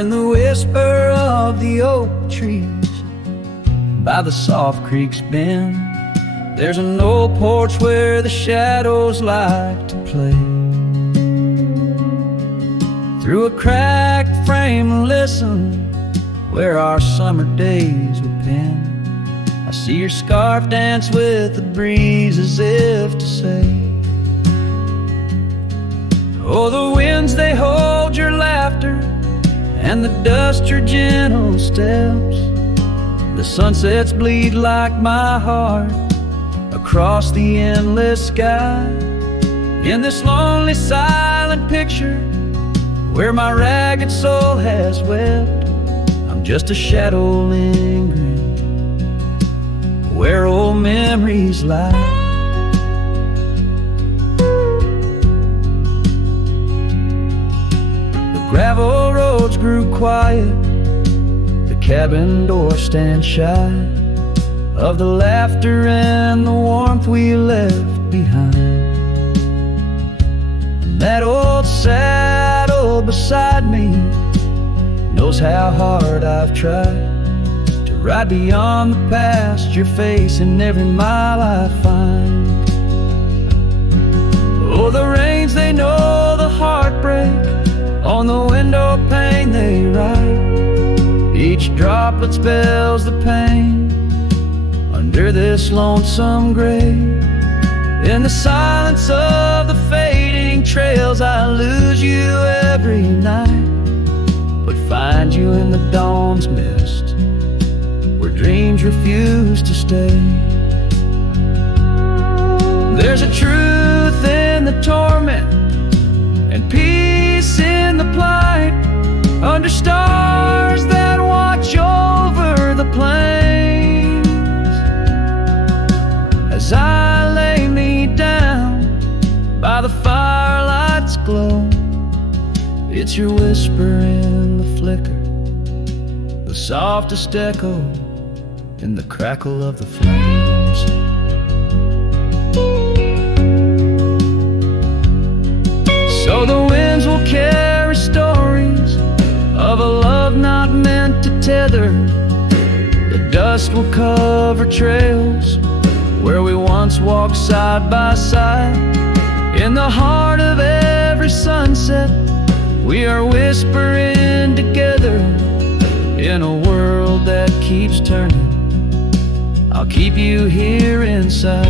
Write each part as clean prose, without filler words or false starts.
in the whisper of the oak trees by the soft creek's bend. There's an old porch where the shadows like to play. Through a cracked frame, listen where our summer days were penned. I see your scarf dance with the breeze as if to say, oh, the winds, they hold your laughter, and the dust your gentle steps. The sunsets bleed like my heart across the endless sky. In this lonely silent picture where my ragged soul has wept, I'm just a shadow lingering where old memories lie. The gravel roads grew quiet, the cabin door stands shy of the laughter and the warmth we left behind. And that old saddle beside me knows how hard I've tried to ride beyond the past, your face in every mile I find. Oh, the rains, they know the heartbreak, on the window pane they write. Each droplet spells the pain under this lonesome grave. In the silence of the fading trails, I lose you every night, but find you in the dawn's mist where dreams refuse to stay. There's a truth in the torment and peace in the plight, under stars that watch over the plains. As I lay me down by the firelight's glow, it's your whisper in the flicker, the softest echo in the crackle of the flames. So the winds will carry stories of a love not meant to tether. The dust will cover trails where we once walked side by side. In the heart of every sunset, we are whispering together. In a world that keeps turning, I'll keep you here inside.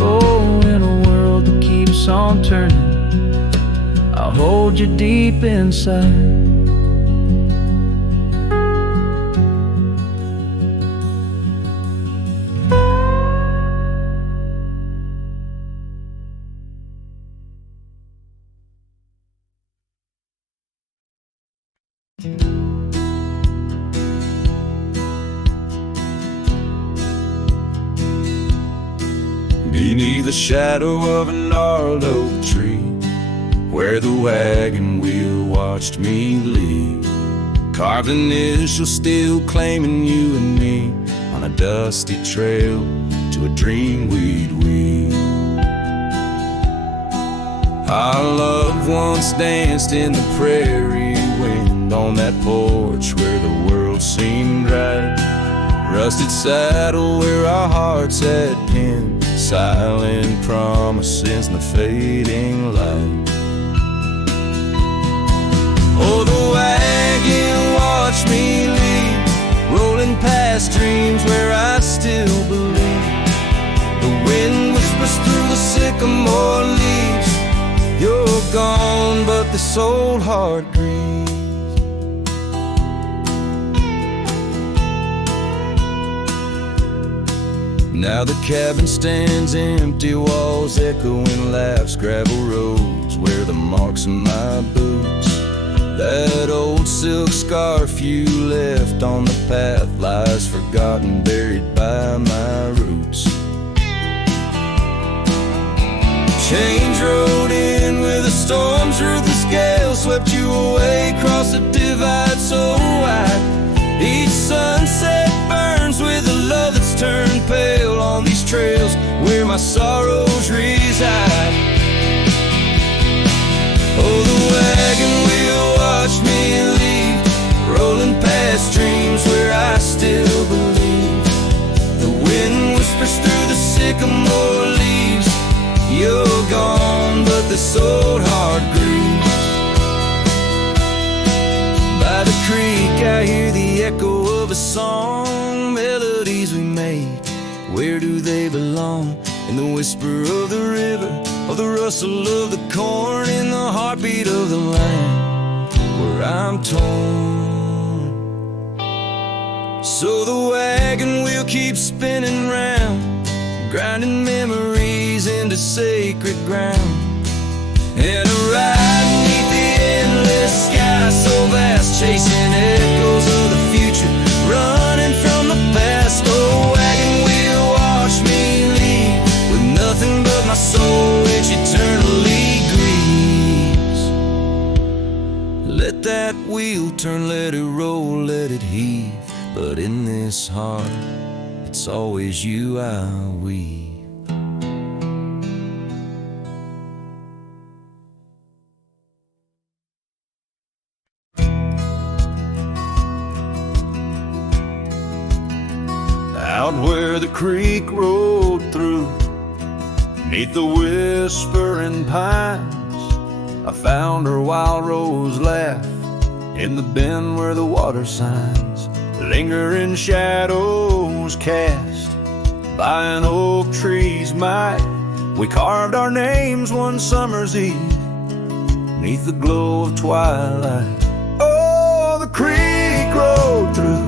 Oh, in a world that keeps on turning, I'll hold you deep inside. Beneath the shadow of a gnarled oak tree, where the wagon wheel watched me leave, carved initials still claiming you and me on a dusty trail to a dream we'd weave. Our loved ones danced in the prairie wind on that porch where the world seemed right. Rusted saddle where our hearts had pinned silent promises in the fading light. Oh, the wagon watched me leave, rolling past dreams where I still believe. The wind whispers through the sycamore leaves, you're gone, but this old heart grieves. Now the cabin stands empty, walls echoing laughs, gravel roads where the marks of my boots. That old silk scarf you left on the path lies forgotten, buried by my roots. Change rode in with the storm's ruthless gale, swept you away across the divide so wide. Each sunset burns with a love that's turned pale on these trails where my sorrows reside. Oh, the wagon wheel wildest dreams where I still believe. The wind whispers through the sycamore leaves. You're gone, but this old heart grieves. By the creek I hear the echo of a song. Melodies we made, where do they belong? In the whisper of the river, of the rustle of the corn, in the heartbeat of the land where I'm torn. So the wagon wheel keeps spinning round, grinding memories into sacred ground. And a ride beneath the endless sky so vast, chasing echoes of the future, running from the past. Oh, wagon wheel, watch me leave, with nothing but my soul which eternally grieves. Let that wheel turn, let it roll, let it heave, but in this heart, it's always you I weave. Out where the creek rolled through, neath the whispering pines, I found her wild rose laugh in the bend where the water signs linger in shadows cast by an oak tree's might. We carved our names one summer's eve neath the glow of twilight. Oh, the creek rolled through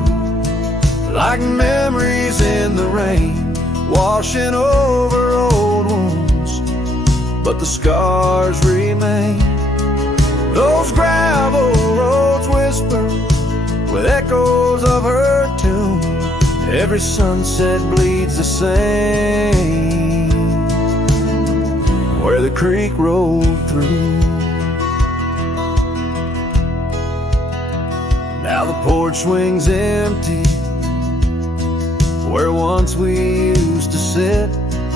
like memories in the rain, washing over old wounds, but the scars remain. Those gravel roads whisper with echoes of her tune. Every sunset bleeds the same where the creek rolled through. Now the porch swings empty where once we used to sit,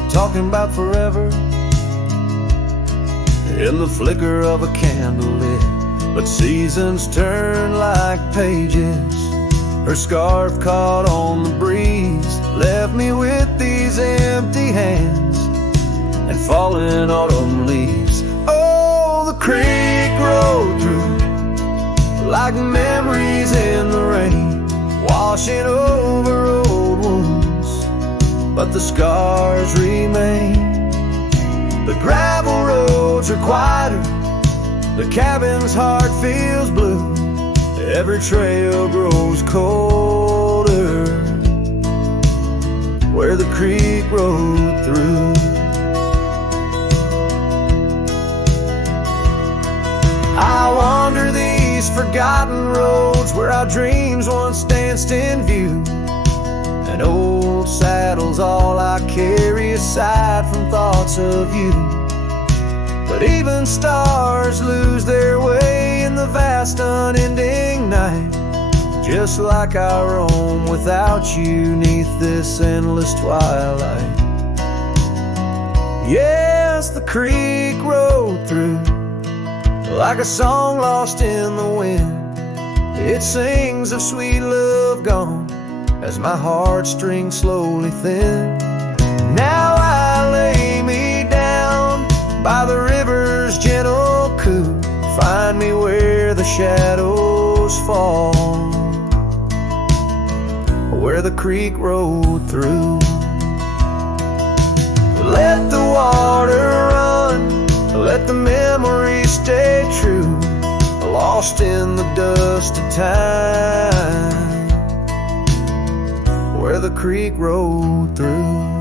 talking about forever in the flicker of a candle lit. But seasons turn like pages. Her scarf caught on the breeze left me with these empty hands and falling autumn leaves. Oh, the creek rolled through like memories in the rain, washing over old wounds, but the scars remain. The gravel roads are quieter, the cabin's heart feels blue. Every trail grows colder where the creek rolled through. I wander these forgotten roads where our dreams once danced in view. An old saddle's all I carry aside from thoughts of you. But even stars lose their way in the vast unending night, just like I roam without you neath this endless twilight. Yes, the creek rolled through like a song lost in the wind. It sings of sweet love gone as my heartstrings slowly thin. Now I lay me down by the river's gentle coo. Find me where the shadows fall, where the creek rolled through. Let the water run, let the memories stay true, lost in the dust of time, where the creek rolled through.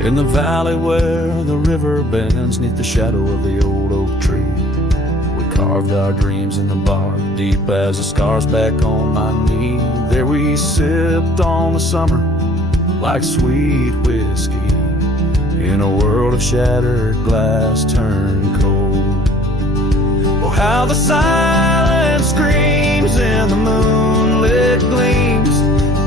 In the valley where the river bends neath the shadow of the old oak tree, we carved our dreams in the bark, deep as the scars back on my knee. There we sipped on the summer like sweet whiskey, in a world of shattered glass turned cold. Oh, how the silence screams in the moonlit gleams,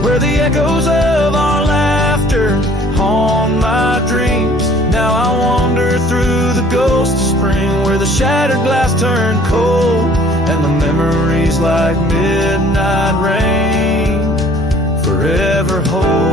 where the echoes of our laughter haunt my dreams. Now I wander through the ghost of spring, where the shattered glass turned cold, and the memories like midnight rain forever hold.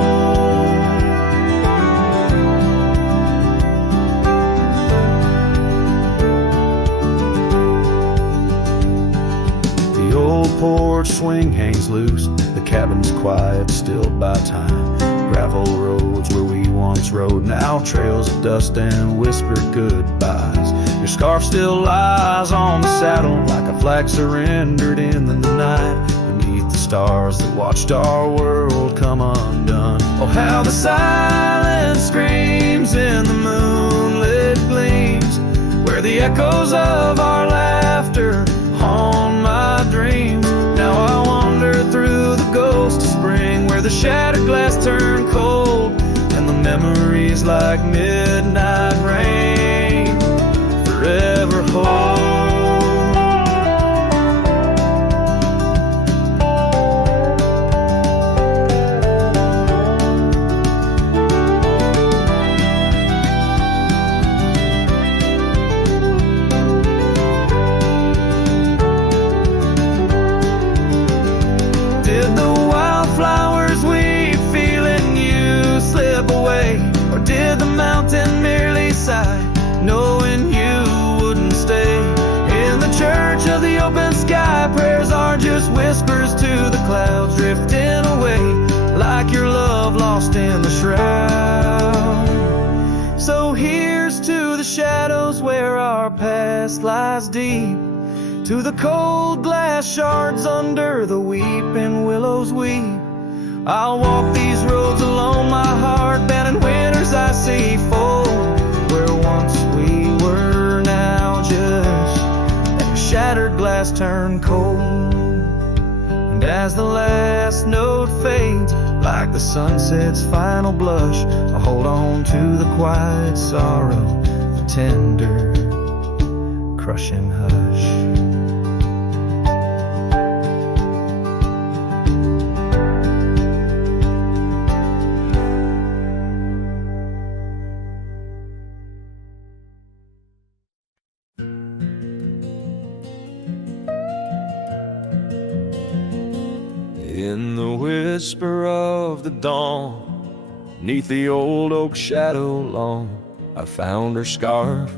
The old porch swing hangs loose, the cabin's quiet, stilled by time. Gravel roads where we once rode, now trails of dust and whispered goodbyes. Your scarf still lies on the saddle like a flag surrendered in the night, beneath the stars that watched our world come undone. Oh, how the silence screams in the moonlit gleams, where the echoes of our laughter haunt my dreams. Now I wander through the ghost of spring, where the shattered glass turned cold, and the memories like midnight rain forever hold. Did the wildflowers we feel in you slip away, or did the mountain merely sigh, knowing you wouldn't stay? In the church of the open sky, prayers are just whispers to the clouds, drifting away like your love lost in the shroud. So here's to the shadows where our past lies deep, to the cold glass shards under the weeping willows weep. I'll walk these roads alone, my heart bent in winters I see fold, where once we were, now just a shattered glass turned cold. And as the last note fades, like the sunset's final blush, I hold on to the quiet sorrow, the tender, crushing hush. In the whisper of the dawn, 'neath the old oak shadow long, I found her scarf,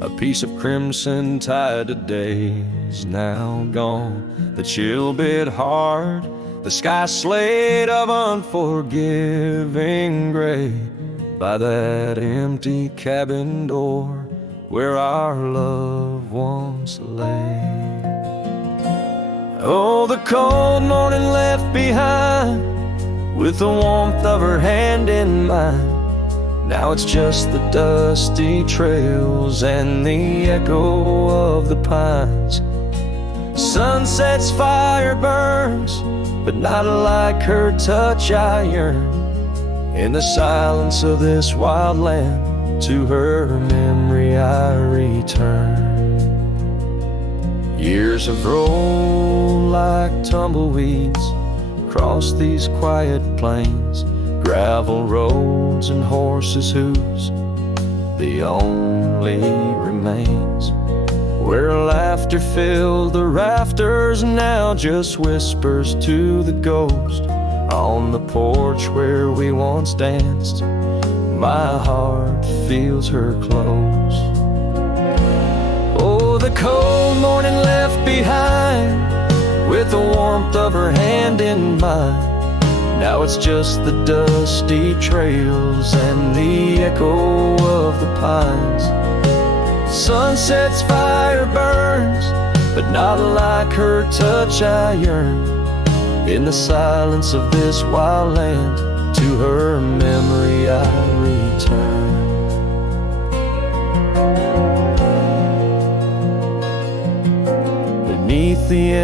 a piece of crimson tied to days now gone. The chill bit hard, the sky slate of unforgiving gray, by that empty cabin door where our love once lay. Oh, the cold morning left behind, with the warmth of her hand in mine. Now it's just the dusty trails and the echo of the pines. Sunset's fire burns, but not like her touch I yearn. In the silence of this wild land, to her memory I return. Years have rolled like tumbleweeds across these quiet plains, gravel roads and horses' hooves, the only remains. Where laughter filled the rafters, now just whispers to the ghost. On the porch where we once danced, my heart feels her close. Oh, the cold morning left behind, with the warmth of her hand in mine. Now it's just the dusty trails and the echo of the pines. Sunset's fire burns, but not like her touch I yearn. In the silence of this wild land, to her memory I return.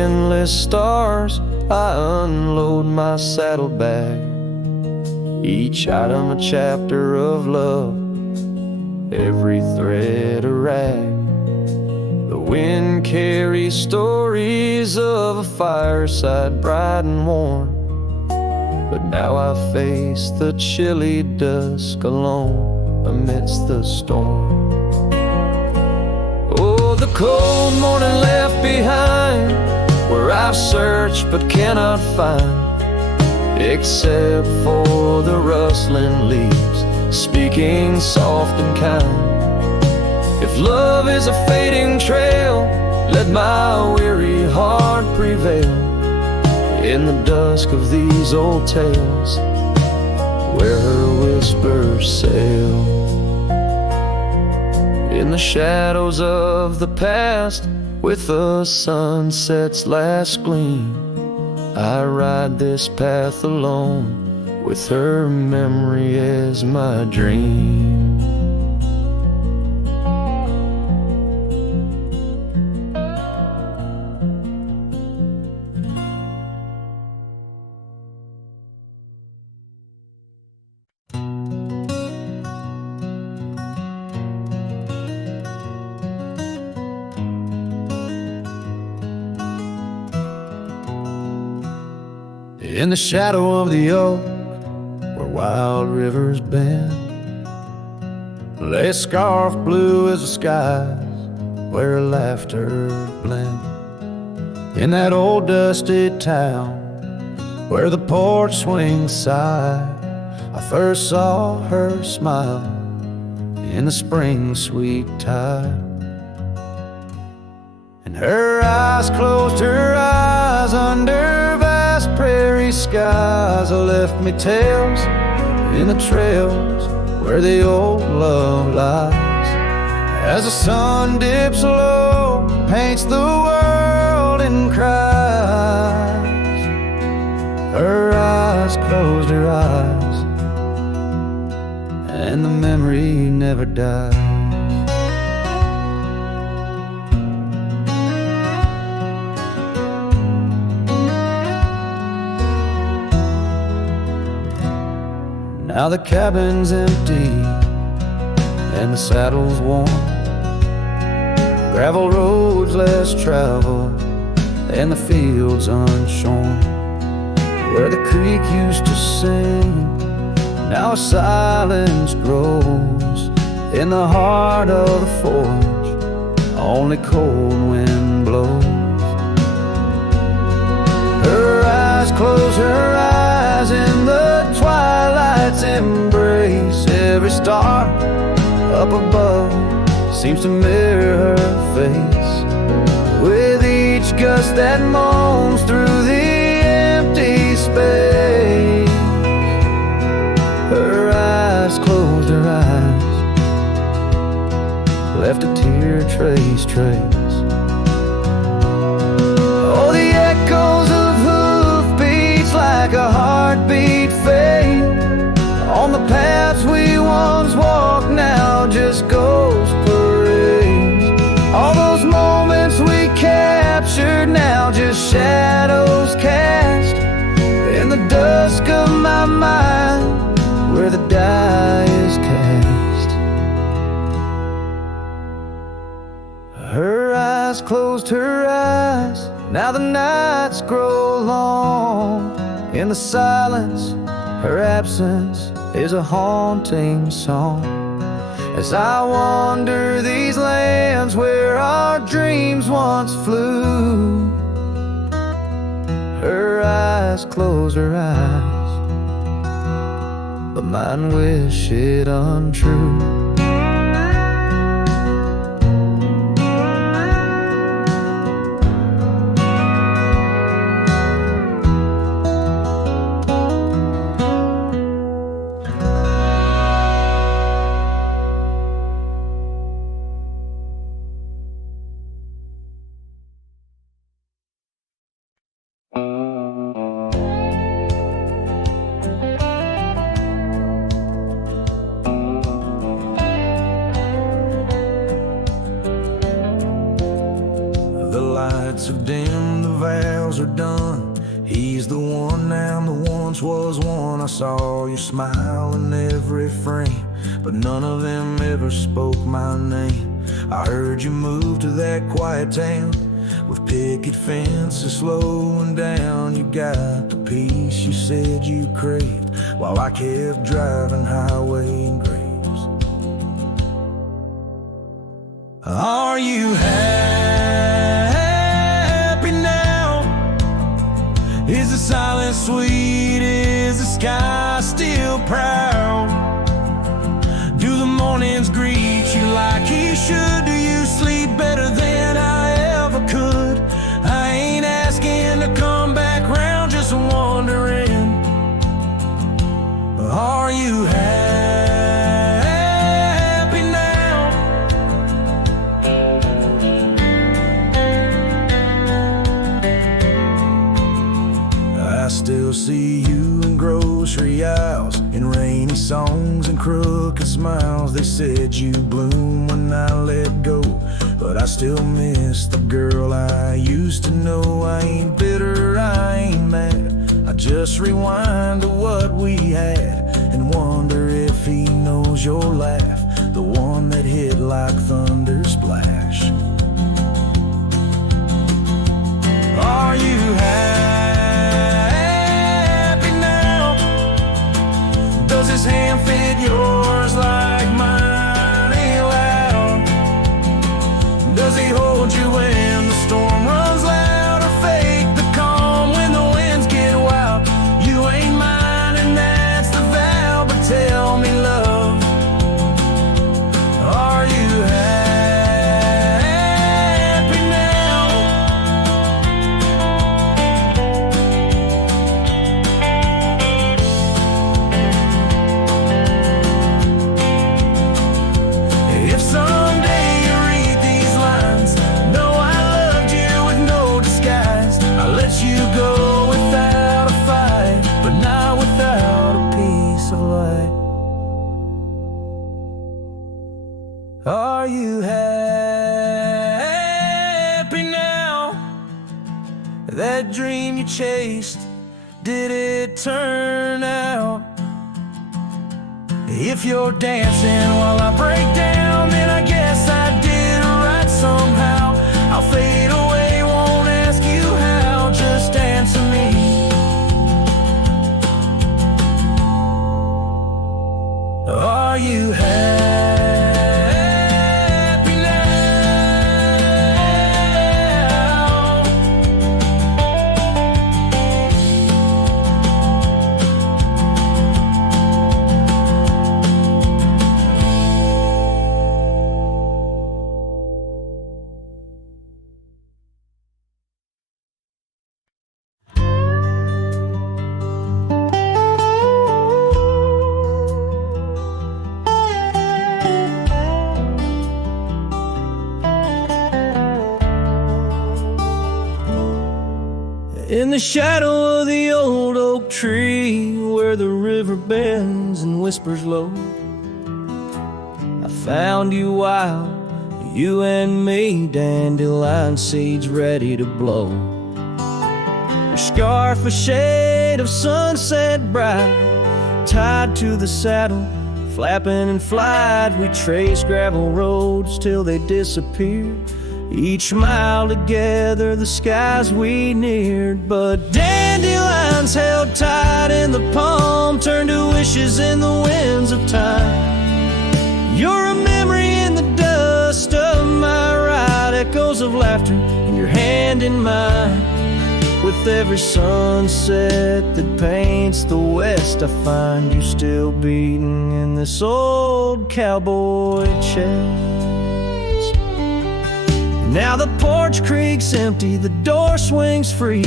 endless stars, I unload my saddlebag. Each item a chapter of love, every thread a rag. The wind carries stories of a fireside bright and warm, but now I face the chilly dusk alone amidst the storm. Oh, the cold morning left behind, where I've searched but cannot find, except for the rustling leaves speaking soft and kind. If love is a fading trail, let my weary heart prevail in the dusk of these old tales, where her whispers sail. In the shadows of the past, with the sunset's last gleam, I ride this path alone, with her memory as my dream. In the shadow of the oak, where wild rivers bend, lay a scarf blue as the skies, where laughter blend. In that old dusty town, where the porch swings sigh, I first saw her smile in the spring sweet tide. And her eyes closed, her eyes under vast prairie skies, left me tales in the trails where the old love lies. As the sun dips low, paints the world in cries, her eyes closed, her eyes, and the memory never dies. Now the cabin's empty and the saddle's worn, gravel roads less traveled and the fields unshorn. Where the creek used to sing, now silence grows in the heart of the forge, only cold wind blows. Her eyes close, her eyes in the twilight's embrace. Every star up above seems to mirror her face, with each gust that moans through the empty space. Her eyes closed, her eyes left a tear trace. Oh, the echoes of hoofbeats like a heartbeat fade on the paths we once walked, now just ghost parades. All those moments we captured, now just shadows cast in the dusk of my mind, where the die is cast. Her eyes closed, her eyes, now the nights grow long. In the silence, her absence is a haunting song. As I wander these lands where our dreams once flew, her eyes close, her eyes, but mine wish it untrue. lights have dimmed, the vows are done. He's the one now, the once was one. I saw your smile in every frame, but none of them ever spoke my name. I heard you move to that quiet town with picket fences slowing down. You got the peace you said you craved, while I kept driving highway graves. Are you happy now? Is the silence sweet? Is the sky still proud? Do the mornings greet you like he should? Do you sleep better than I ever could? I ain't asking to come back round, just wondering. Are you happy now? I still see you in grocery aisles, in rainy songs and crooked smiles. They said you bloom when I let go, but I still miss the girl I used to know. I ain't bitter, I ain't mad. I just rewind to what we had and wonder if he knows your laugh, the one that hit like thunder splash. Are you happy now? Does his hand fit yours like mine ain't loud? Does he hold you when the storm runs loud, or fake the calm when the winds get wild? You ain't mine and that's the vow, but tell me, love, are you happy now? If someday you read these lines, know I loved you with no disguise. I let you go without a fight, but not without a piece of light. Are you happy now? That dream you chased, did it turn out? If you're dancing while I break down, then I guess I did right somehow. I'll fade away, won't ask you how, just answer me. Are you happy now? In the shadow of the old oak tree, where the river bends and whispers low, I found you wild, you and me, dandelion seeds ready to blow. Your scarf a shade of sunset bright, tied to the saddle, flapping in flight. We traced gravel roads till they disappeared, each mile together the skies we neared. But dandelions held tight in the palm turned to wishes in the winds of time. You're a memory in the dust of my ride, echoes of laughter in your hand in mine. With every sunset that paints the west, I find you still beating in this old cowboy chest. Now the porch creaks empty, the door swings free,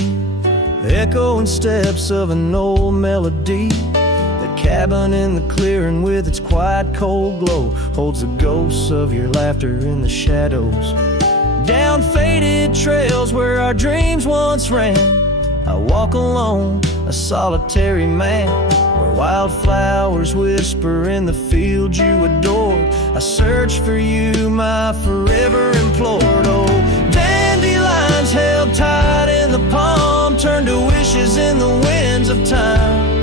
echoing steps of an old melody. The cabin in the clearing with its quiet cold glow holds the ghosts of your laughter in the shadows. Down faded trails where our dreams once ran, I walk alone, a solitary man, where wildflowers whisper in the fields you adored. I search for you, my forever implored. Oh, dandelions held wishes in the winds of time.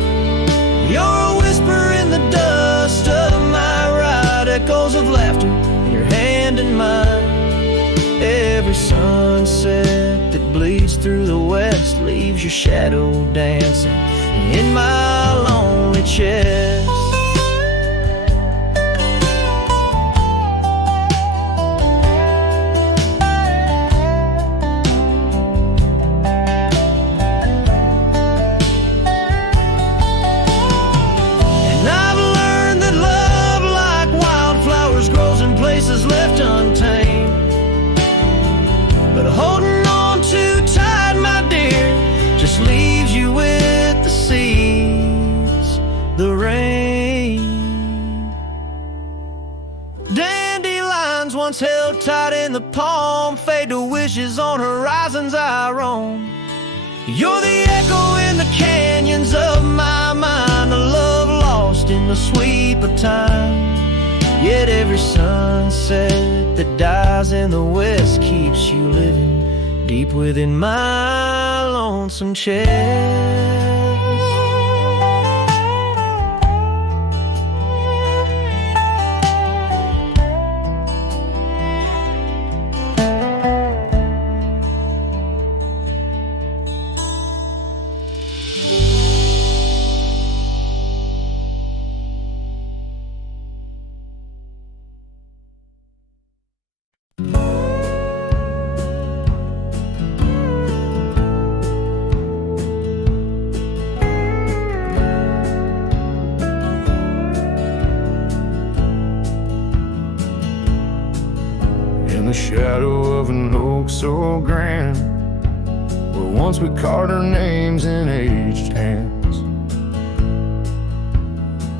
You're a whisper in the dust of my ride, echoes of laughter in your hand in mine. Every sunset that bleeds through the west leaves your shadow dancing in my lonely chest. And I've learned that love, like wildflowers, grows in places left untamed. But holding on too tight, my dear, just leaves you with the seeds, the rain. Dandelions once held tight in the palm fade to wishes on horizons I roam. You're the echo in the canyons of my mind, a love lost in the sweep of time. Yet every sunset that dies in the west keeps you living deep within my lonesome chest. In the shadow of an oak so grand, where once we carved our names in aged hands,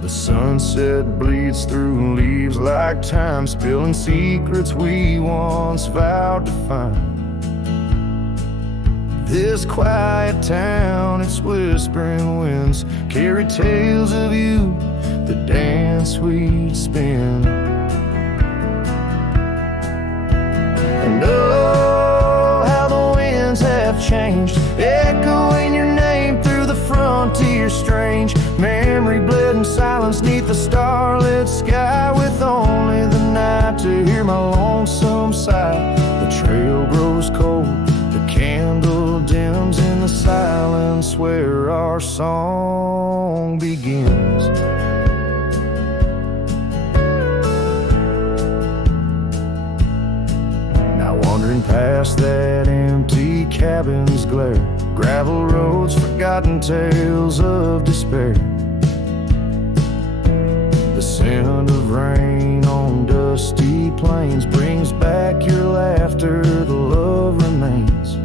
the sunset bleeds through leaves like time, spilling secrets we once vowed to find. This quiet town, its whispering winds carry tales of you, the dance we'd spin. And oh, how the winds have changed, echoing your name through the frontier strange. Memory bled in silence neath the starlit sky, with only the night to hear my lonesome sigh. The trail grows cold, the candle dims in the silence where our song begins. Wandering past that empty cabin's glare, gravel roads, forgotten tales of despair. The scent of rain on dusty plains brings back your laughter, the love remains.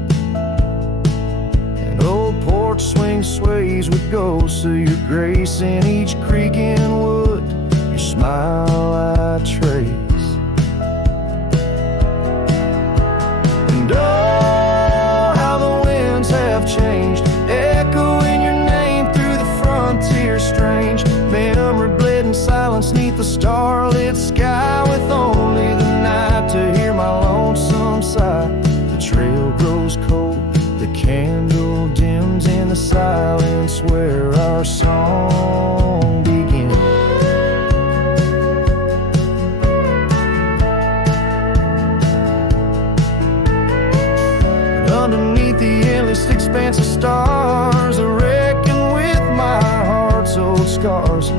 An old porch swing sways with ghosts of your grace in each creak in wood, your smile I trace. And oh, how the winds have changed, echoing your name through the frontier strange. Memory bled in silence neath the starlit sky, with only the night to hear my lonesome sigh. The trail grows cold, the candle dims in the silence where our song begins. Underneath the endless expanse of stars, I reckon with my heart's old scars.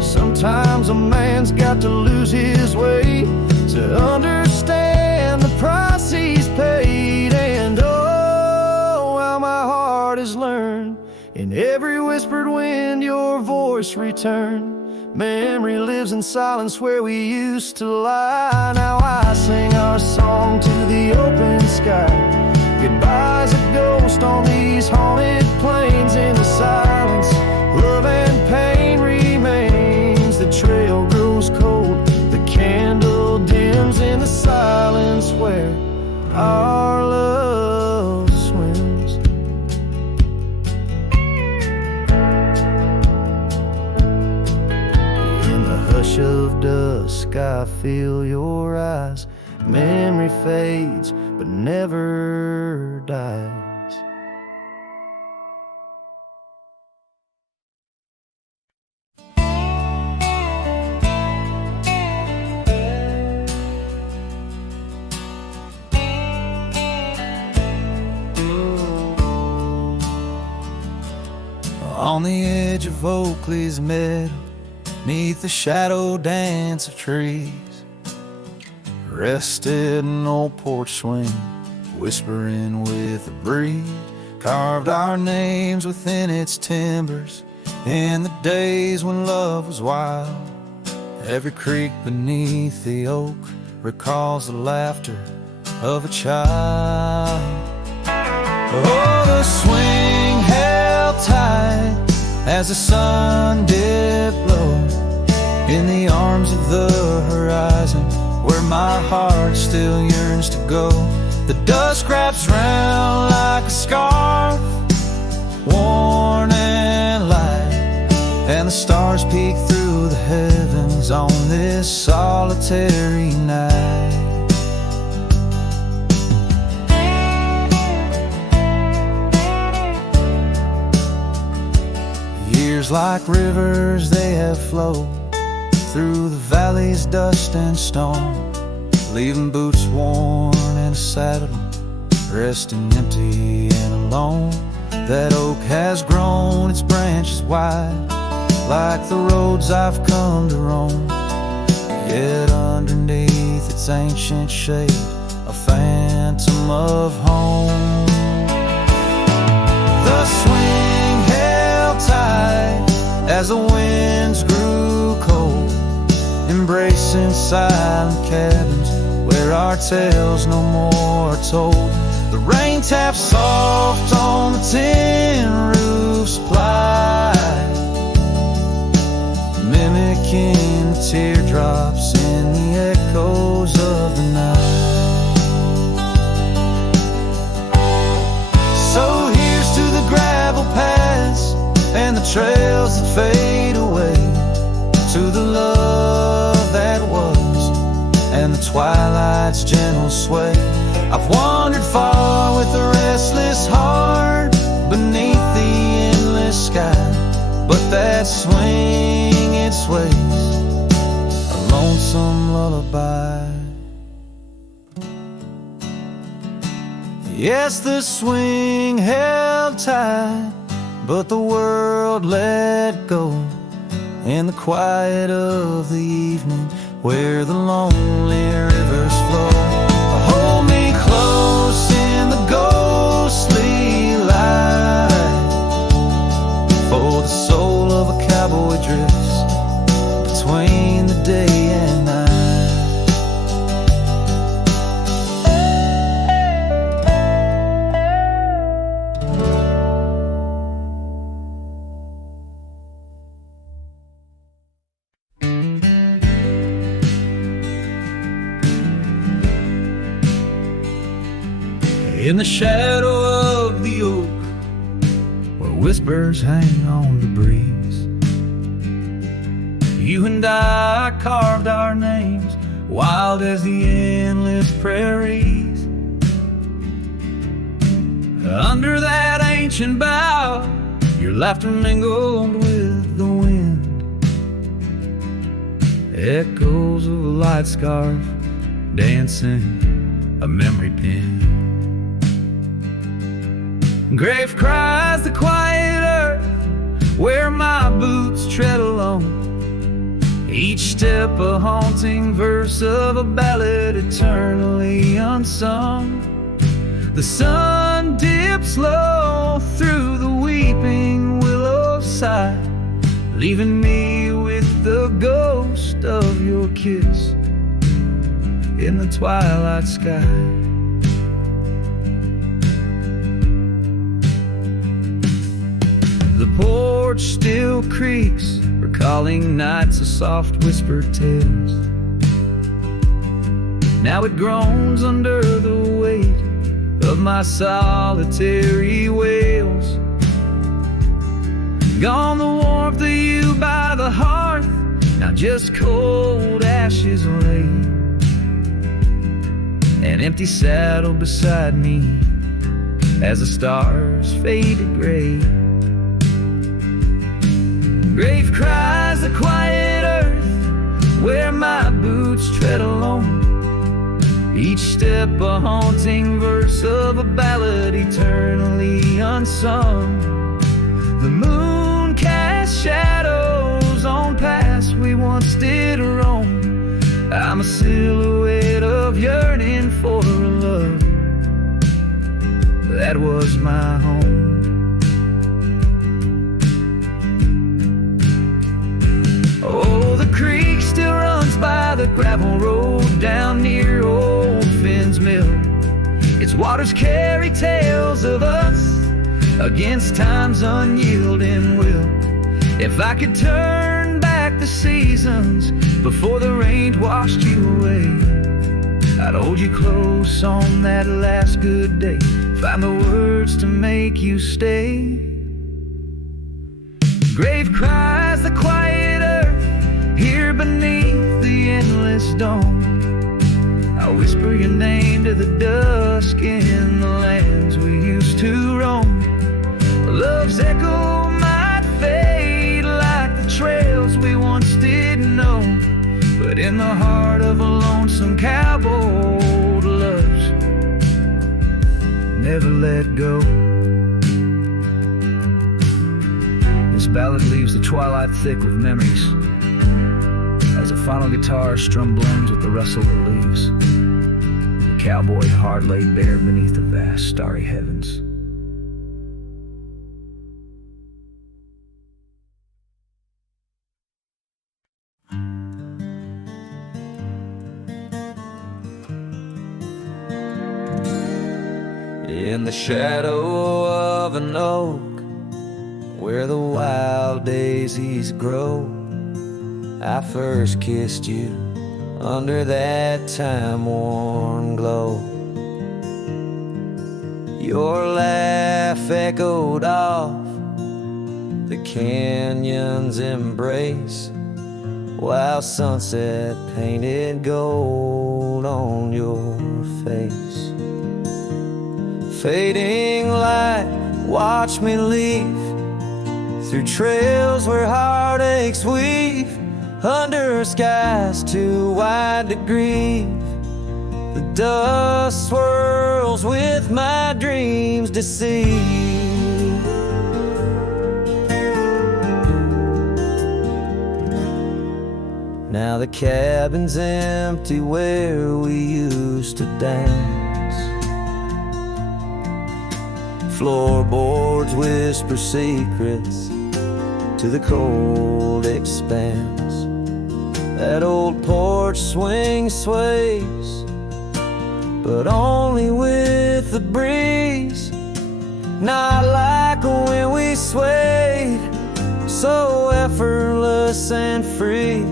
Sometimes a man's got to lose his way to understand the price he's paid. And oh, how my heart has learned, in every whispered wind your voice returned. Memory lives in silence where we used to lie. Now I sing our song to the open sky. Goodbye's a ghost on these haunted plains. In the silence, love and pain remains. The trail grows cold, the candle dims in the silence where our love swims. In the hush of dusk I feel your eyes. Memory fades but never dies. On the edge of Oakley's meadow, 'neath the shadow dance of trees, rested an old porch swing, whispering with the breeze. Carved our names within its timbers in the days when love was wild. Every creek beneath the oak recalls the laughter of a child. Oh, the swing held tight as the sun dipped low in the arms of the horizon, where my heart still yearns to go. The dusk wraps round like a scarf, worn and light, and the stars peek through the heavens on this solitary night. Years like rivers they have flowed through the valley's dust and stone, leaving boots worn and a saddle, resting empty and alone. That oak has grown its branches wide, like the roads I've come to roam. Yet underneath its ancient shade, a phantom of home. The swing held tight as the winds grew cold, embracing silent cabins where our tales no more are told. The rain taps soft on the tin roof's ply, mimicking the teardrops in the echoes of the night. So here's to the gravel paths and the trails that fade away, to the love that was and the twilight's gentle sway. I've wandered far with a restless heart beneath the endless sky, but that swing it sways, a lonesome lullaby. Yes, the swing held tight, but the world let go in the quiet of the evening, where the lonely rivers flow. Hold me close in the ghostly light, for the soul of a cowboy drifts between the day and night. In the shadow of the oak, where whispers hang on the breeze, you and I carved our names, wild as the endless prairies. Under that ancient bough, your laughter mingled with the wind, echoes of a light scarf dancing a memory pin. Grave cries the quiet earth where my boots tread alone, each step a haunting verse of a ballad eternally unsung. The sun dips low through the weeping willow side, leaving me with the ghost of your kiss in the twilight sky. The porch still creaks, recalling nights of soft whispered tales. Now it groans under the weight of my solitary wails. Gone the warmth of you by the hearth, now just cold ashes lay. An empty saddle beside me as the stars faded gray. Grave cries the quiet earth where my boots tread alone, each step a haunting verse of a ballad eternally unsung. The moon wasted roam. I'm a silhouette of yearning for a love that was my home. Oh, the creek still runs by the gravel road down near old Finn's Mill. Its waters carry tales of us against time's unyielding will. If I could turn back the seasons before the rain washed you away, I'd hold you close on that last good day, find the words to make you stay. Grave cries the quiet earth here beneath the endless dawn. I whisper your name to the dusk in the lands we used to roam. Love's echo might fade like the trails we once did know, but in the heart of a lonesome cowboy, old loves never let go. This ballad leaves the twilight thick with memories as a final guitar strum blends with the rustle of leaves. The cowboy heart laid bare beneath the vast starry heavens. In the shadow of an oak, where the wild daisies grow, I first kissed you under that time-worn glow. Your laugh echoed off the canyon's embrace, while sunset painted gold on your face. Fading light, watch me leave through trails where heartaches weave, under skies too wide to grieve. The dust swirls with my dreams deceived. Now the cabin's empty where we used to dance. Floorboards whisper secrets to the cold expanse. That old porch swing sways, but only with the breeze. Not like when we swayed, so effortless and free.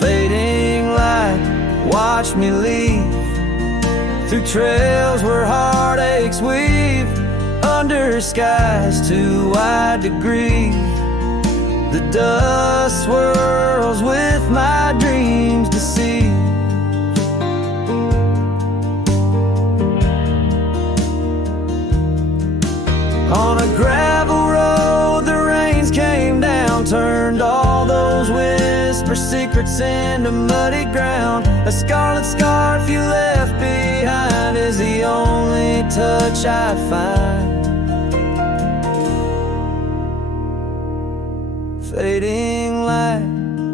Fading light, watch me leave through trails where heartaches weave, under skies too wide to grieve. The dust swirls with my dreams deceived. On a gravel road the rains came down, turned all those whisper secrets into muddy ground. A scarlet scarf you left behind is the only touch I find. Fading light,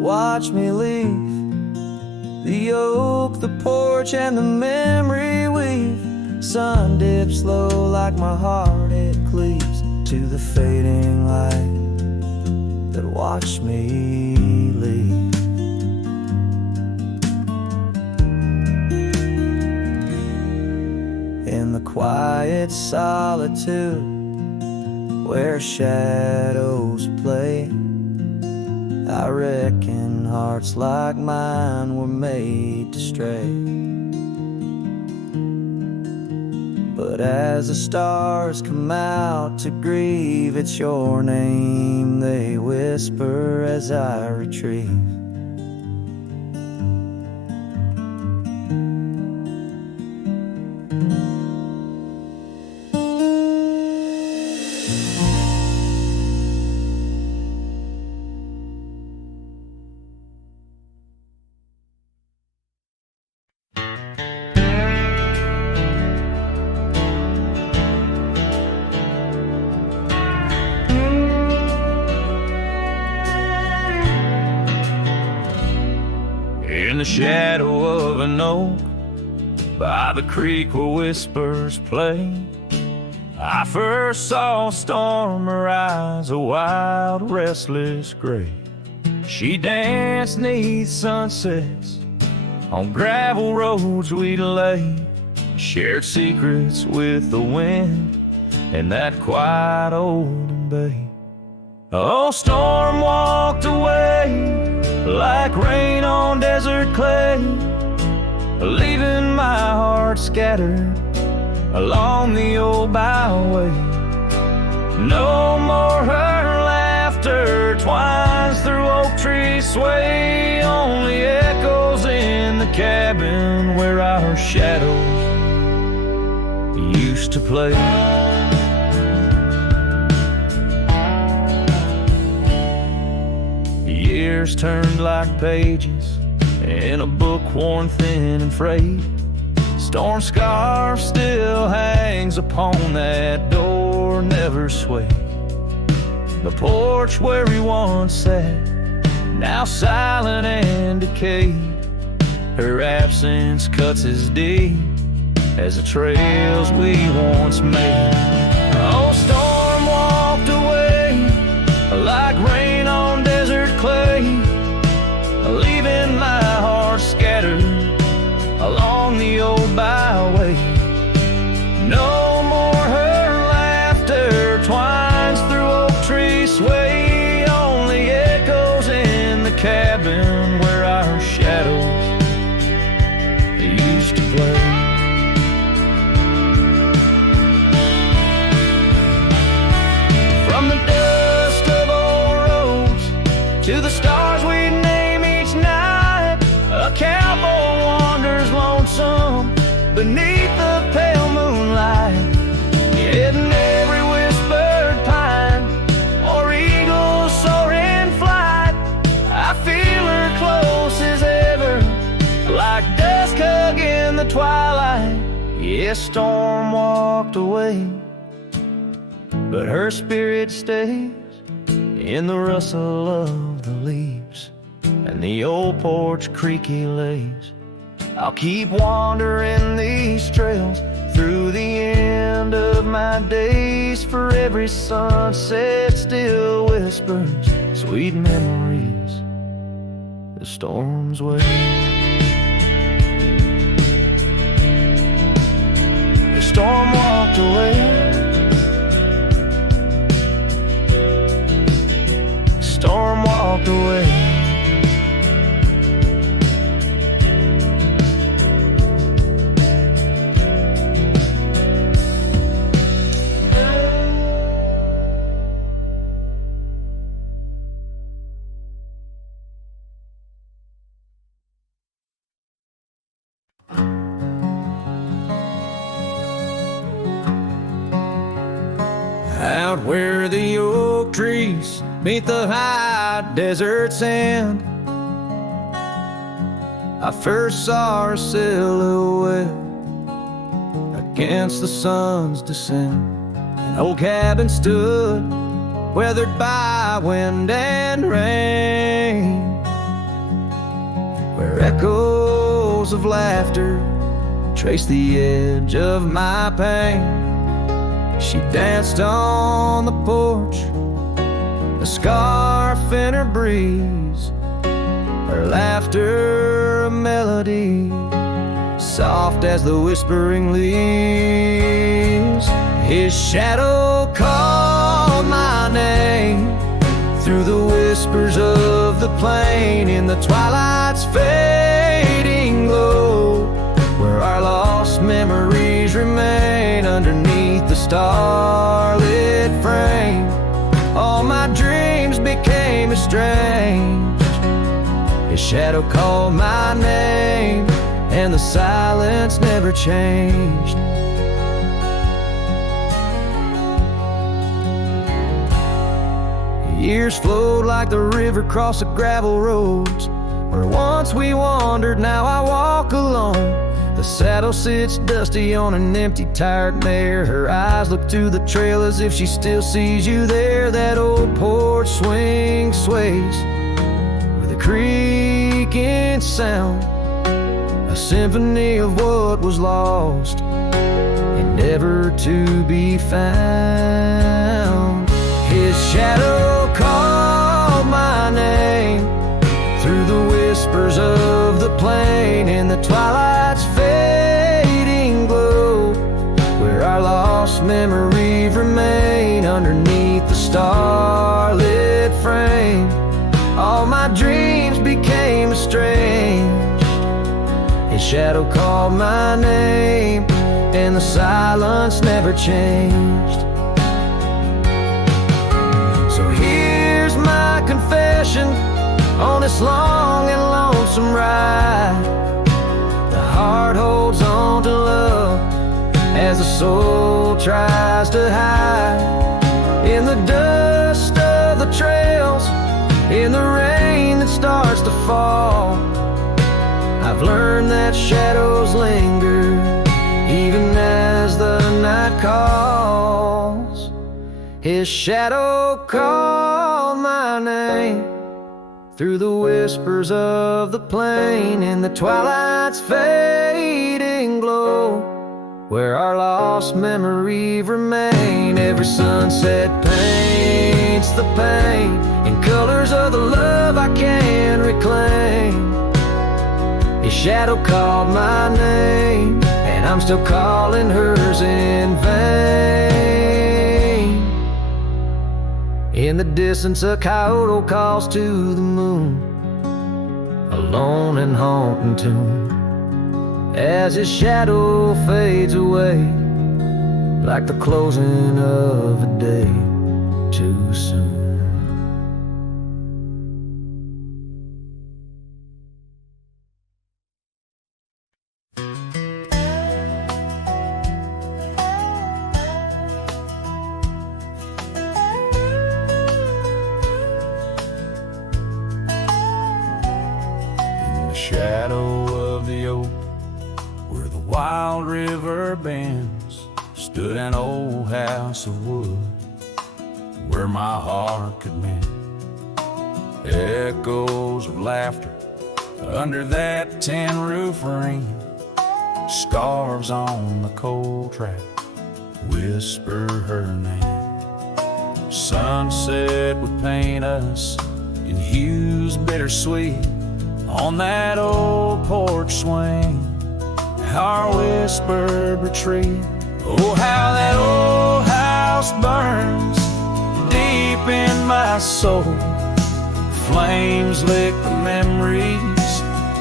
watch me leave the oak, the porch, and the memory weave. Sun dips low like my heart, it cleaves to the fading light that watched me leave. In the quiet solitude where shadows play, I reckon hearts like mine were made to stray. But as the stars come out to grieve, it's your name they whisper as I retrieve. shadow of an oak by the creek where whispers play, I first saw a storm arise, a wild, restless gray. She danced 'neath sunsets on gravel roads we'd lay, shared secrets with the wind in that quiet old bay. Oh, storm walked away like rain on desert clay, leaving my heart scattered along the old byway. No more her laughter twines through oak tree sway, only echoes in the cabin where our shadows used to play. Years turned like pages in a book worn thin and frayed. Storm scarf still hangs upon that door, never swayed. The porch where we once sat, now silent and decayed. Her absence cuts as deep as the trails we once made. Oh, storm walked away like rain on desert clay, leaving my heart scattered along the old byway. No more her laughter twines through oak tree sway, only echoes in the cabin where our shadows used to play. From the dust of old roads to the stars we name each night, a cowboy wanders lonesome beneath the pale moonlight, hitting every whispered pine or eagle soar in flight. I feel her close as ever, like dusk hugging the twilight. Yes, storm walked away, but her spirit stays in the rustle of the leaves and the old porch creaky lays. I'll keep wandering these trails through the end of my days, for every sunset still whispers sweet memories the storm's way. The storm walked away, storm walked away. Out where the oak trees meet the high desert sand, I first saw her silhouette against the sun's descent. An old cabin stood, weathered by wind and rain, where echoes of laughter traced the edge of my pain. She danced on the porch, a scarf in her breeze, her laughter a melody, soft as the whispering leaves. His shadow called my name through the whispers of the plain, in the twilight's fading glow, where our lost memories remain underneath the starlit frame. All my dreams became estranged. His shadow called my name, and the silence never changed. Years flowed like the river across the gravel roads, where once we wandered, now I walk alone. The saddle sits dusty on an empty, tired mare. Her eyes look to the trail as if she still sees you there. That old porch swing sways with a creaking sound a symphony of what was lost and never to be found. His shadow called my name through the whispers of the plain, in the twilight's fading glow, where our lost memories remain underneath the starlit frame. All my dreams became estranged. His shadow called my name, and the silence never changed. So here's my confession on this long and lonesome ride. The heart holds on to love as the soul tries to hide in the dust of the trails, in the rain that starts to fall. I've learned that shadows linger even as the night calls. His shadow called my name through the whispers of the plain, in the twilight's fading glow, where our lost memories remain. Every sunset paints the pain in colors of the love I can't reclaim. His shadow called my name, and I'm still calling hers in vain. In the distance a coyote calls to the moon, a lone and haunting tune, as his shadow fades away like the closing of a day too soon. Shadow of the oak, where the wild river bends, stood an old house of wood where my heart could mend. Echoes of laughter under that tin roof ring, scars on the cold track whisper her name. Sunset would paint us in hues bittersweet on that old porch swing, our whispered retreat. Oh, how that old house burns deep in my soul. Flames lick the memories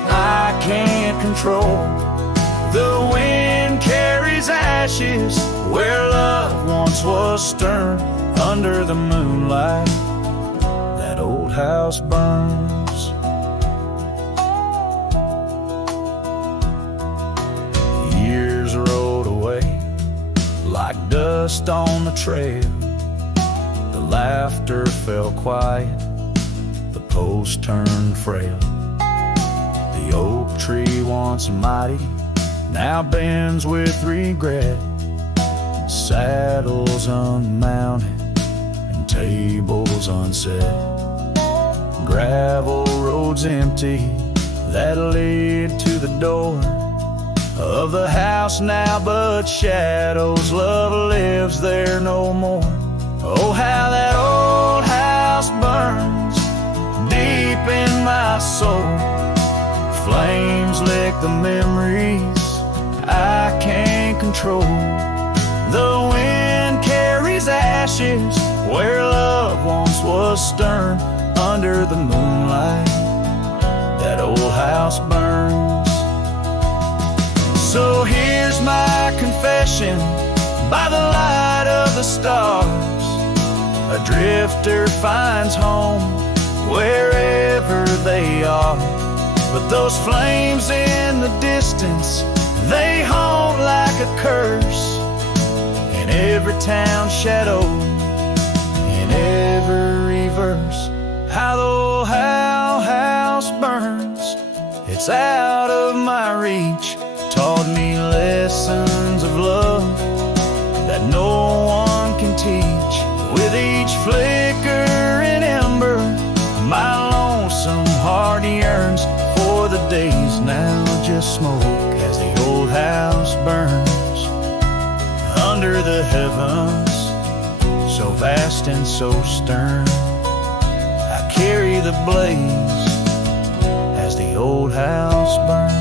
I can't control. The wind carries ashes where love once was stern. Under the moonlight, that old house burns. Years rolled away like dust on the trail. The laughter fell quiet, the post turned frail. The oak tree once mighty now bends with regret. Saddles unmounted and tables unset. Gravel roads empty that lead to the door of the house now, but shadows love lives there no more. Oh, how that old house burns deep in my soul. Flames lick the memories I can't control. The wind carries ashes where love once was stern. Under the moonlight, that old house burns. So here's my confession by the light of the stars. A drifter finds home wherever they are, but those flames in the distance, they haunt like a curse. In every town shadow, in every verse, how the old house burns. It's out of my reach. Taught me lessons of love that no one can teach. With each flicker and ember, my lonesome heart yearns for the days now just the smoke as the old house burns under the heavens, so vast and so stern. I carry the blaze as the old house burns.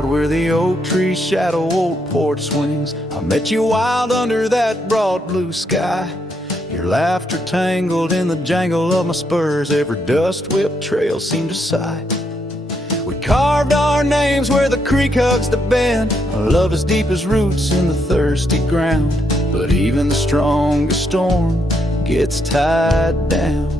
Where the oak tree shadow old porch swings, I met you wild under that broad blue sky. Your laughter tangled in the jangle of my spurs, every dust-whipped trail seemed to sigh. We carved our names where the creek hugs the bend, our love as deep as roots in the thirsty ground. But even the strongest storm gets tied down.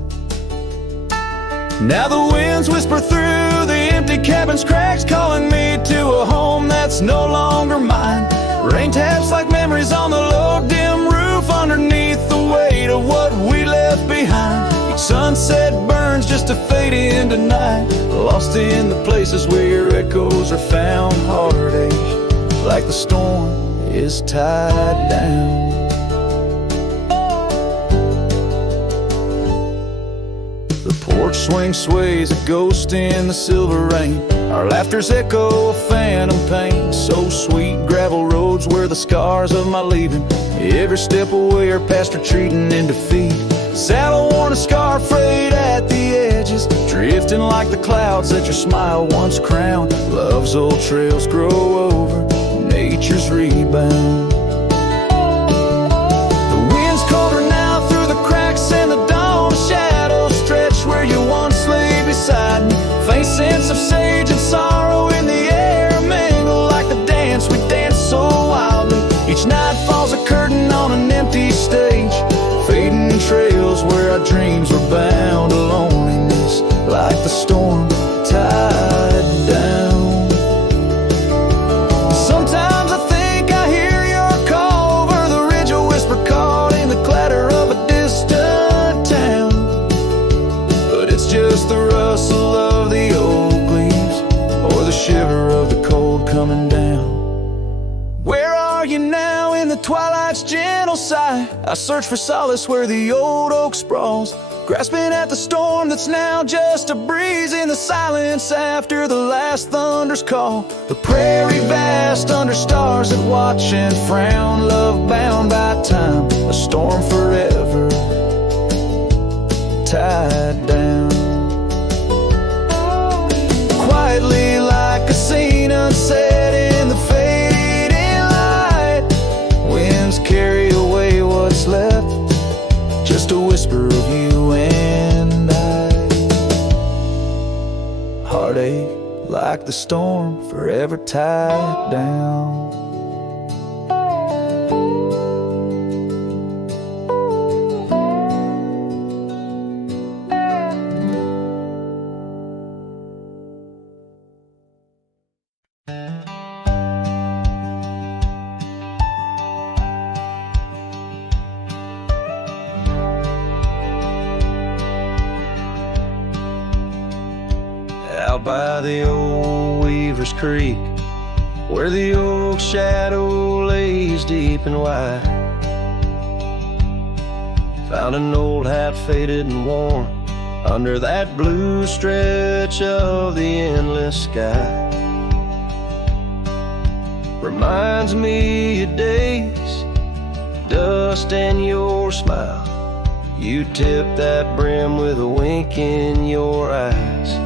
Now the winds whisper through the empty cabin's cracks, calling me to a home that's no longer mine. Rain taps like memories on the low dim roof, underneath the weight of what we left behind. Each sunset burns just to fade into night, lost in the places where your echoes are found. Heartache like the storm is tied down. The porch swing sways a ghost in the silver rain, our laughter's echo a phantom pain. So sweet, gravel roads were the scars of my leaving, every step away are past retreating in defeat. Saddle worn, a scar frayed at the edges, drifting like the clouds that your smile once crowned. Love's old trails grow over nature's rebound. The wind's colder now through the cracks in the dawn, shadows stretch where you once lay beside me. Faint sense of sage and sorrow in the air mingle like the dance we danced so wildly. Each night falls a curtain on an empty stage, fading trails where our dreams were bound to loneliness like the storm tied down. Sometimes I think I hear your call over the ridge, a whisper caught in the clatter of a distant town. But it's just the rustle of the oak leaves or the shiver of the cold coming down. Where are you now in the twilight's gentle sigh? I search for solace where the old oak sprawls, grasping at the storm that's now just a breeze in the silence after the last thunder's call. The prairie vast under stars that watch and frown, love bound by time, a storm forever tied down. Quietly like a scene unset in the fading light, winds carry away what's left, just a whisper of you and I. Heartache like the storm forever tied down. Out by the old Weaver's Creek, where the oak shadow lays deep and wide, found an old hat faded and worn under that blue stretch of the endless sky. Reminds me of days, dust and your smile. You tipped that brim with a wink in your eyes.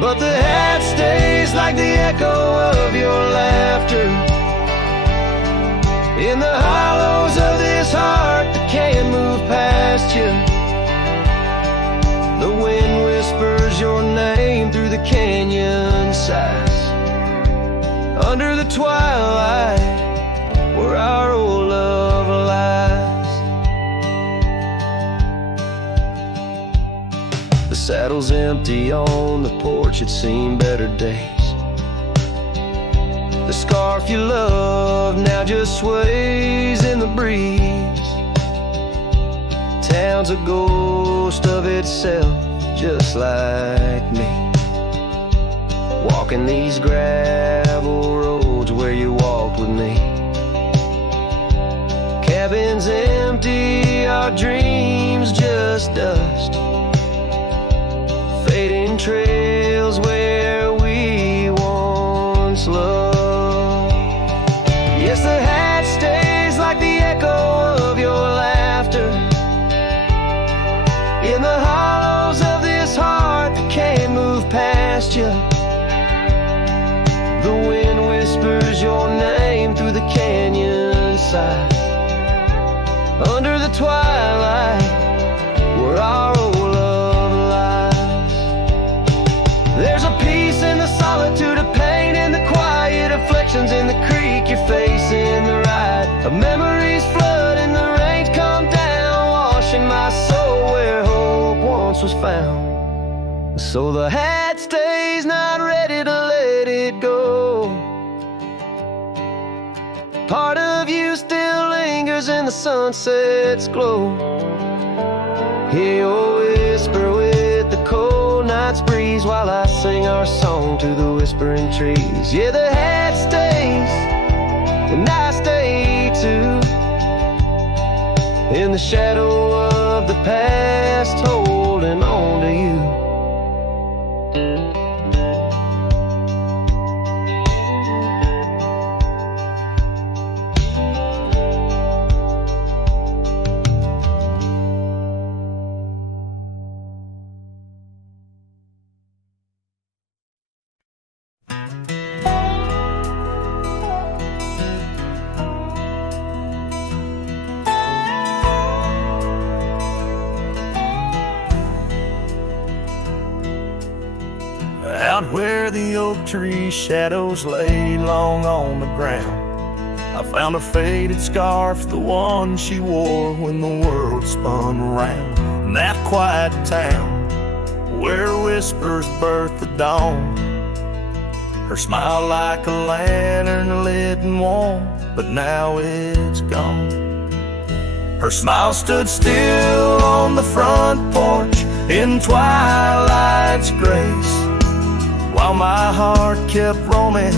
But the hat stays like the echo of your laughter in the hollows of this heart that can't move past you. The wind whispers your name through the canyon sighs, under the twilight where our old love lies. The saddle's empty on the porch, it's seen better days. The scarf you love now just sways in the breeze. Town's a ghost of itself, just like me. Walking these gravel roads where you walked with me. Cabins empty, our dreams just dust. Fading trails where we once loved. Yes, the hat stays like the echo of your laughter in the hollows of this heart that can't move past you. The wind whispers your name through the canyon side. Under the twilight, where our old love lies. There's a peace in the solitude of pain, in the quiet afflictions, in the creek you're facing the ride. Of memories flood and the rains come down, washing my soul where hope once was found. So the hat stays, not ready to let it go. Part of you still lingers in the sunset's glow. Hear your whisper with the cold night's breeze, while I sing our song to the whispering trees. Yeah, the hat stays, and I stay too, in the shadow of the past, holding on to you. Out where the oak tree shadows lay long on the ground, I found a faded scarf, the one she wore when the world spun around. In that quiet town where whispers birth the dawn, her smile like a lantern lit and warm, but now it's gone. Her smile stood still on the front porch in twilight's grace, while my heart kept roaming,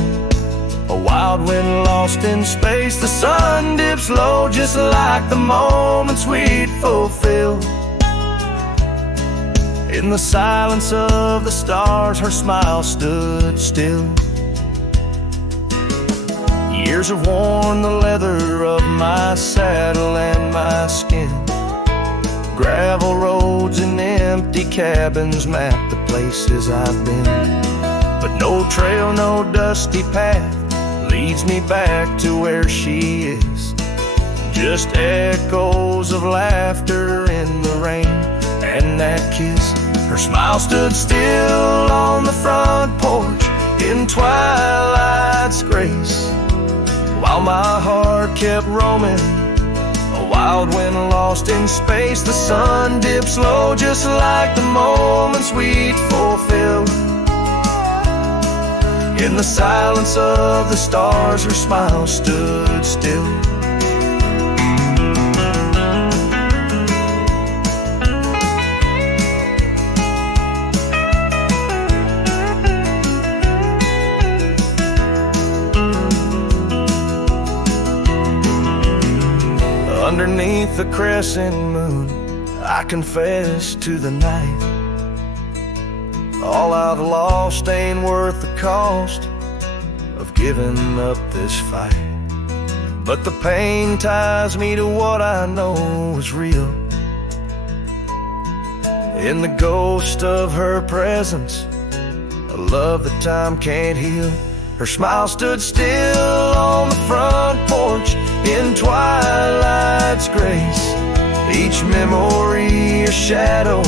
a wild wind lost in space. The sun dips low just like the moments we'd fulfill. In the silence of the stars, her smile stood still. Years have worn the leather of my saddle and my skin. Gravel roads and empty cabins map the places I've been. But no trail, no dusty path leads me back to where she is. Just echoes of laughter in the rain and that kiss. Her smile stood still on the front porch in twilight's grace, while my heart kept roaming, a wild wind lost in space. The sun dips low just like the moments we'd fulfilled. In the silence of the stars, her smile stood still. Underneath the crescent moon, I confess to the night, all I've lost ain't worth the cost of giving up this fight. But the pain ties me to what I know is real. In the ghost of her presence, a love that time can't heal. Her smile stood still on the front porch in twilight's grace. Each memory a shadow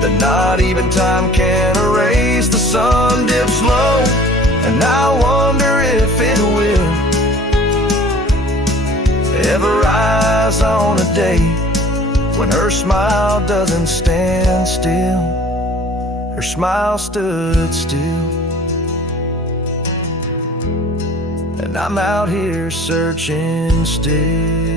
that not even time can erase. The sun dips low, and I wonder if it will ever rise on a day when her smile doesn't stand still. Her smile stood still. and I'm out here searching still.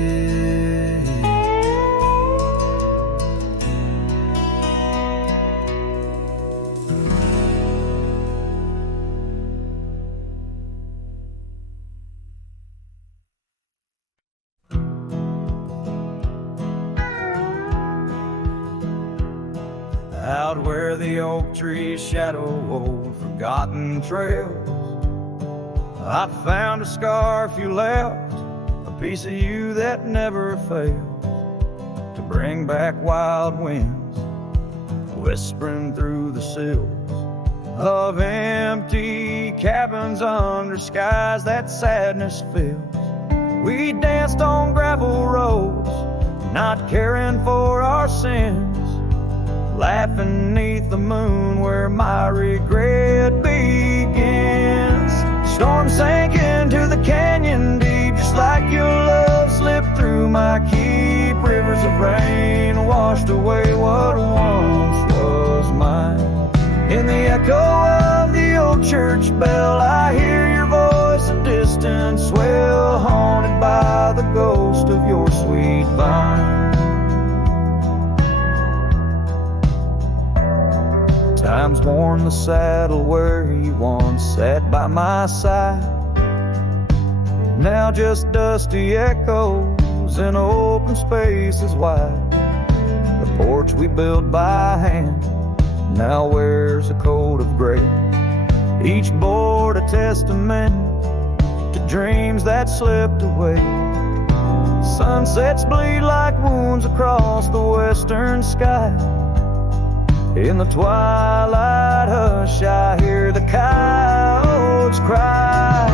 Out where the oak trees shadow old forgotten trails, I found a scarf you left, a piece of you that never fails to bring back wild winds, whispering through the sills of empty cabins under skies that sadness fills. We danced on gravel roads, not caring for our sins, laughing neath the moon where my regret begins. Storm sank into the canyon deep, just like your love slipped through my keep. Rivers of rain washed away what once was mine. In the echo of the old church bell, I hear your voice, a distant swell, haunted by the ghost of your sweet vine. Time's worn the saddle where you once sat by my side. Now just dusty echoes and open spaces wide. The porch we built by hand now wears a coat of gray, each board a testament to dreams that slipped away. Sunsets bleed like wounds across the western sky. In the twilight hush, I hear the coyotes cry.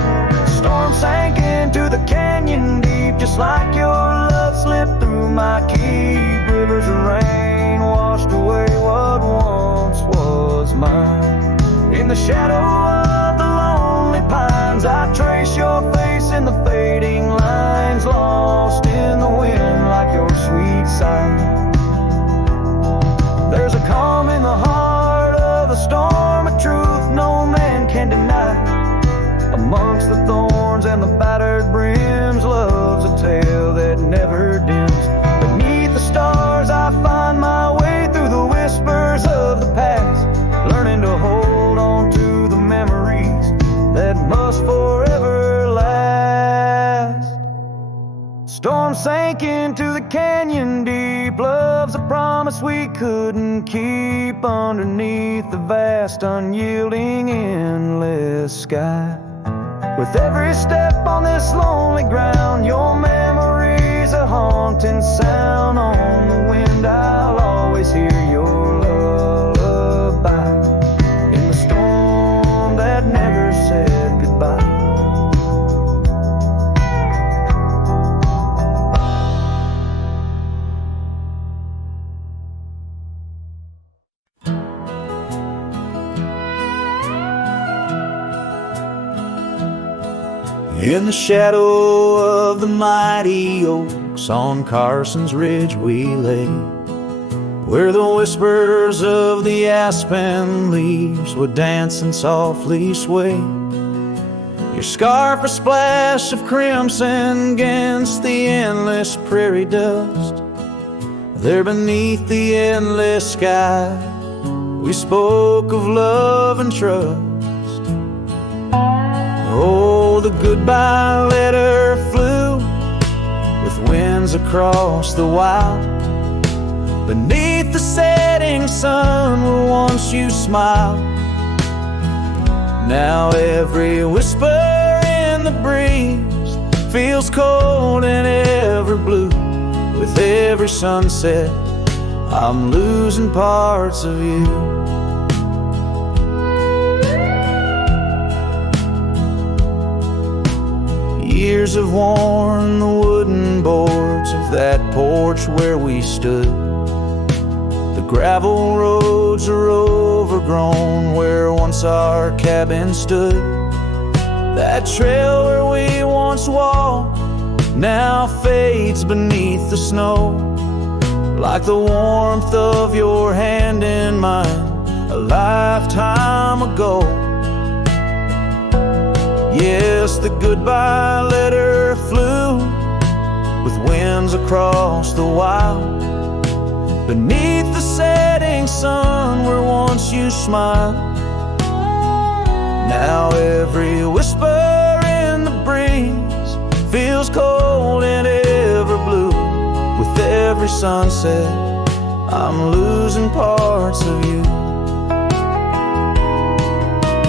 Storm sank into the canyon deep, just like your love slipped through my keep. Rivers of rain washed away what once was mine. In the shadow of the lonely pines, I trace your face in the fading lines, lost in the wind like your sweet sight. There's a calm in the heart of the storm, a truth no man can deny. Amongst the thorns and the battered brims, love's a tale that never dims. Beneath the stars I find my way through the whispers of the past, learning to hold on to the memories that must forever last. Storm sank into the canyon deep, love's a promise we couldn't keep, underneath the vast, unyielding, endless sky. With every step on this lonely ground, your memory's a haunting sound. On the wind I'll always hear your lullaby, in the storm that never said goodbye. In the shadow of the mighty oaks on Carson's Ridge we lay, where the whispers of the aspen leaves would dance and softly sway. Your scarf a splash of crimson against the endless prairie dust. There beneath the endless sky we spoke of love and trust. Oh, the goodbye letter flew with winds across the wild. Beneath the setting sun where once you smiled. Now every whisper in the breeze feels cold and ever blue. With every sunset I'm losing parts of you. Years have worn the wooden boards of that porch where we stood. The gravel roads are overgrown where once our cabin stood. That trail where we once walked now fades beneath the snow, like the warmth of your hand in mine a lifetime ago. Yes, the goodbye letter flew with winds across the wild, beneath the setting sun where once you smiled. Now every whisper in the breeze feels cold and ever blue. With every sunset, I'm losing parts of you.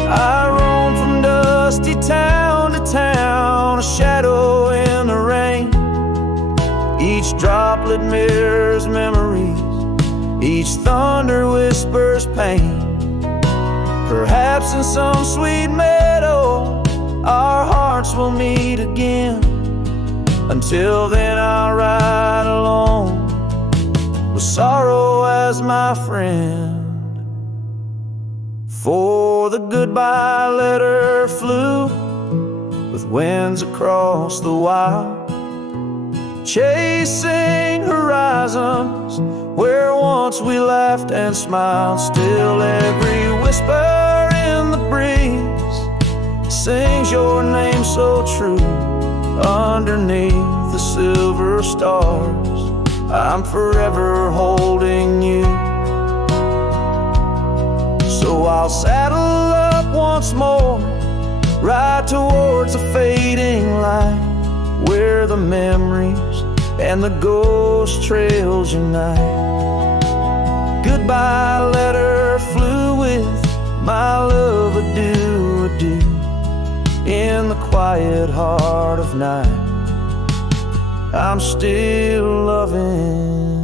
I roam from dusty town to town, a shadow in the rain. Each droplet mirrors memories, each thunder whispers pain. Perhaps in some sweet meadow our hearts will meet again. Until then I'll ride alone with sorrow as my friend. For the goodbye letter flew with winds across the wild, chasing horizons where once we laughed and smiled. Still every whisper in the breeze sings your name so true. Underneath the silver stars, I'm forever holding you. So I'll saddle up once more, ride towards a fading light, where the memories and the ghost trails unite. Goodbye letter flew with my love, adieu, adieu. In the quiet heart of night, I'm still loving